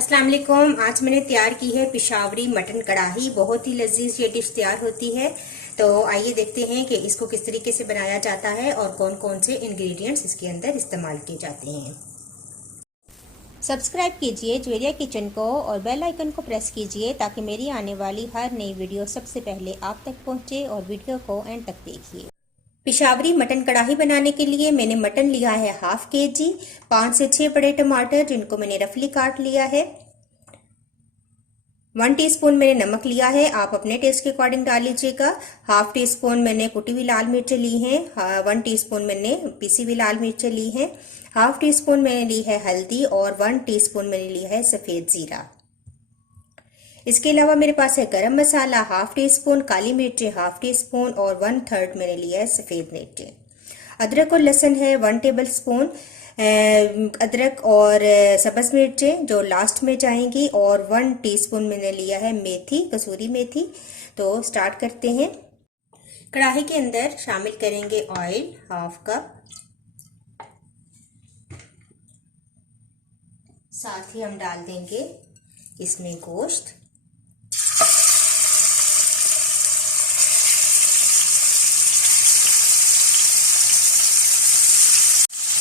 अस्सलाम वालेकुम। आज मैंने तैयार की है पिशावरी मटन कढ़ाई। बहुत ही लजीज ये डिश तैयार होती है। तो आइए देखते हैं कि इसको किस तरीके से बनाया जाता है और कौन कौन से इंग्रेडिएंट्स इसके अंदर इस्तेमाल किए जाते हैं। सब्सक्राइब कीजिए ज्वेरिया किचन को और बेल आइकन को प्रेस कीजिए ताकि मेरी आने वाली हर नई वीडियो सबसे पहले आप तक पहुंचे और वीडियो को एंड तक देखिए। पिशावरी मटन कढ़ाई बनाने के लिए मैंने मटन लिया है हाफ केजी, 5 से 6 बड़े टमाटर जिनको मैंने रफली काट लिया है, 1 टीस्पून मैंने नमक लिया है, आप अपने टेस्ट के अकॉर्डिंग डाल लीजिएगा। हाफ टी स्पून मैंने कुटी हुई लाल मिर्च ली है, 1 टीस्पून मैंने पीसी हुई लाल मिर्च ली है, हाफ टी स्पून मैंने ली है हल्दी और 1 टीस्पून मैंने लिया है सफेद जीरा। इसके अलावा मेरे पास है गरम मसाला हाफ टी स्पून, काली मिर्चें हाफ टी स्पून और 1/3 मैंने लिया है सफेद मिर्चें। अदरक और लहसुन है 1 टेबल स्पून, अदरक और सब्ज मिर्चें जो लास्ट में जाएंगी और 1 टीस्पून मैंने लिया है मेथी, कसूरी मेथी। तो स्टार्ट करते हैं। कढ़ाई के अंदर शामिल करेंगे ऑयल हाफ कप, साथ ही हम डाल देंगे इसमें गोश्त,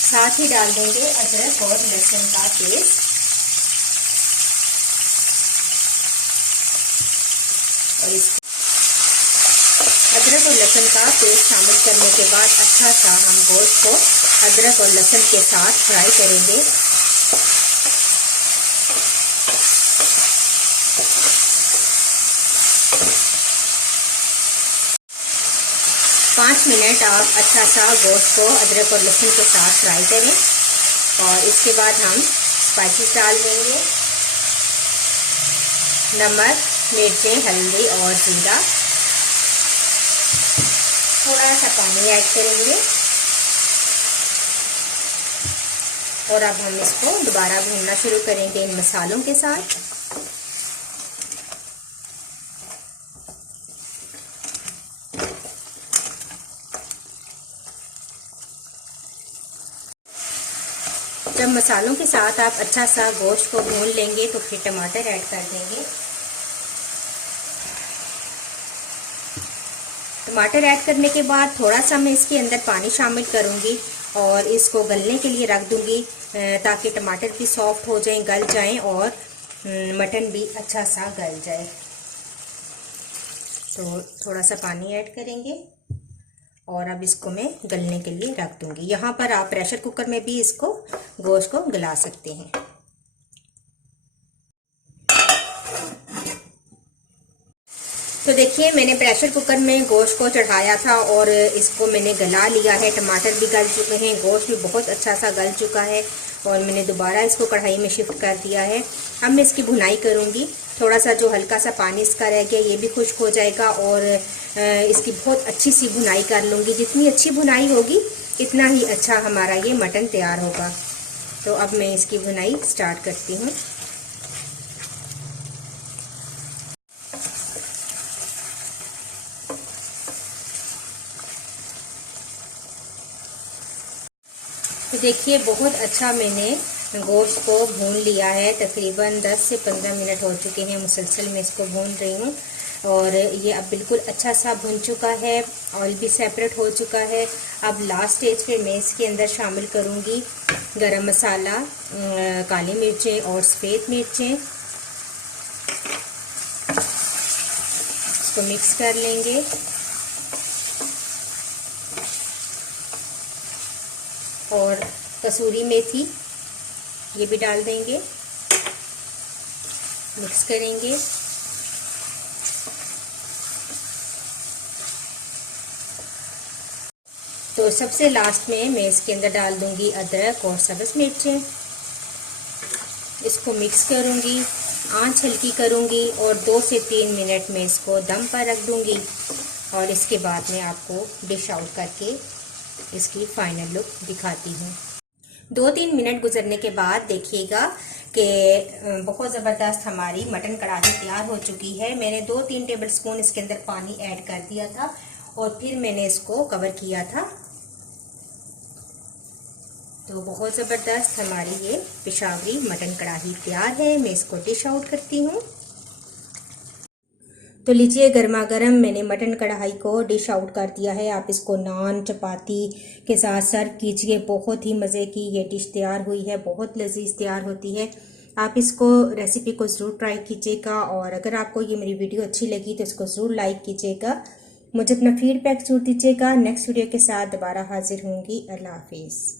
साथ ही डाल देंगे अदरक और लहसुन का पेस्ट और इस अदरक और लहसुन का पेस्ट शामिल करने के बाद अच्छा सा हम गोश्त को अदरक और लहसुन के साथ फ्राई करेंगे। पाँच मिनट आप अच्छा सा गोश्त को अदरक और लहसुन के साथ फ्राई करें और इसके बाद हम स्पाइसेस डाल देंगे, नमक, मिर्चें, हल्दी और जीरा। थोड़ा सा पानी ऐड करेंगे और अब हम इसको दोबारा भूनना शुरू करेंगे इन मसालों के साथ। जब मसालों के साथ आप अच्छा सा गोश्त को भून लेंगे तो फिर टमाटर ऐड कर देंगे। टमाटर ऐड करने के बाद थोड़ा सा मैं इसके अंदर पानी शामिल करूंगी और इसको गलने के लिए रख दूंगी ताकि टमाटर भी सॉफ्ट हो जाएं, गल जाएं और मटन भी अच्छा सा गल जाए। तो थोड़ा सा पानी ऐड करेंगे और अब इसको मैं गलने के लिए रख दूंगी। यहाँ पर आप प्रेशर कुकर में भी इसको गोश्त को गला सकते हैं। तो देखिए मैंने प्रेशर कुकर में गोश्त को चढ़ाया था और इसको मैंने गला लिया है। टमाटर भी गल चुके हैं, गोश्त भी बहुत अच्छा सा गल चुका है और मैंने दोबारा इसको कढ़ाई में शिफ्ट कर दिया है। अब मैं इसकी भुनाई करूँगी। थोड़ा सा जो हल्का सा पानी इसका रह गया ये भी खुश्क हो जाएगा और इसकी बहुत अच्छी सी भुनाई कर लूँगी। जितनी अच्छी भुनाई होगी इतना ही अच्छा हमारा ये मटन तैयार होगा। तो अब मैं इसकी भुनाई स्टार्ट करती हूँ। तो देखिए बहुत अच्छा मैंने गोश्त को भून लिया है। तकरीबन 10 से 15 मिनट हो चुके हैं मुसलसल मैं इसको भून रही हूँ और ये अब बिल्कुल अच्छा सा भुन चुका है, ऑयल भी सेपरेट हो चुका है। अब लास्ट स्टेज पे मैं इसके अंदर शामिल करूँगी गरम मसाला, काली मिर्चें और सफ़ेद मिर्चें। इसको मिक्स कर लेंगे और कसूरी मेथी ये भी डाल देंगे, मिक्स करेंगे। तो सबसे लास्ट में मैं इसके अंदर डाल दूंगी अदरक और सब्ज मिर्चें। इसको मिक्स करूंगी, आंच हल्की करूंगी और 2 से 3 मिनट में इसको दम पर रख दूंगी और इसके बाद मैं आपको डिश आउट करके इसकी फाइनल लुक दिखाती हूँ। 2-3 मिनट गुजरने के बाद देखिएगा कि बहुत ज़बरदस्त हमारी मटन कढ़ाई तैयार हो चुकी है। मैंने 2-3 टेबल स्पून इसके अंदर पानी ऐड कर दिया था और फिर मैंने इसको कवर किया था। तो बहुत ज़बरदस्त हमारी ये पेशावरी मटन कढ़ाई तैयार है। मैं इसको डिश आउट करती हूँ। तो लीजिए, गर्मा गर्म मैंने मटन कढ़ाई को डिश आउट कर दिया है। आप इसको नान चपाती के साथ सर्व कीजिए। बहुत ही मज़े की ये डिश तैयार हुई है, बहुत लजीज तैयार होती है। आप इसको रेसिपी को ज़रूर ट्राई कीजिएगा और अगर आपको ये मेरी वीडियो अच्छी लगी तो इसको ज़रूर लाइक कीजिएगा। मुझे अपना फीडबैक ज़रूर दीजिएगा। नेक्स्ट वीडियो के साथ दोबारा हाजिर होंगी। अल्लाह हाफिज़।